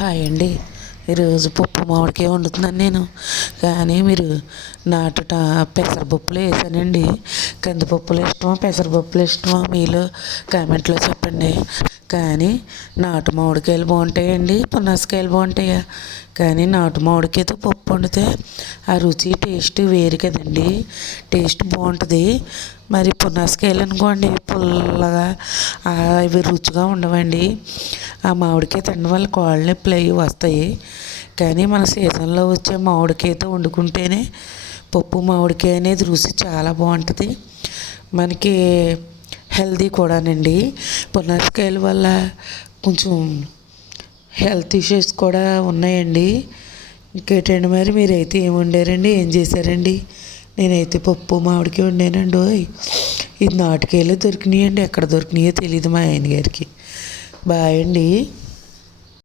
Hi అండి ఈరోజు పప్పు మామిడికాయ వండుతున్నాను నేను. కానీ మీరు నాటుట పెసరపప్పులు వేసానండి. కందిపప్పులు ఇష్టమా పెసరపప్పులు ఇష్టమా మీలో కామెంట్లో చెప్పండి. కానీ నాటు మామిడికాయలు బాగుంటాయండి పునాసకాయలు బాగుంటాయా? కానీ నాటు మామిడికాయతో పప్పు వండితే ఆ రుచి టేస్ట్ వేరు కదండి. టేస్ట్ బాగుంటుంది. మరి పునాసకాయలు అనుకోండి పుల్లగా అవి రుచిగా ఉండవండి. ఆ మామిడికాయ తినడం వల్ల కాళ్ళు నొప్పులు అవి వస్తాయి. కానీ మన సీజన్లో వచ్చే మామిడికాయతో వండుకుంటేనే పప్పు మామిడికాయ అనేది రుచి చాలా బాగుంటుంది. మనకి హెల్దీ కూడానండి. పునస్కాయల వల్ల కొంచెం హెల్త్ ఇష్యూస్ కూడా ఉన్నాయండి. ఇంకేటండి మరి? మీరైతే ఏం వండారండి? ఏం చేశారండి? నేనైతే పప్పు మామిడికాయ వండానండి ఓయ్ ఇది నాటికాయలు దొరికినాయండి. ఎక్కడ దొరికినాయో తెలియదు మా ఆయన గారికి. బాయ్ అండి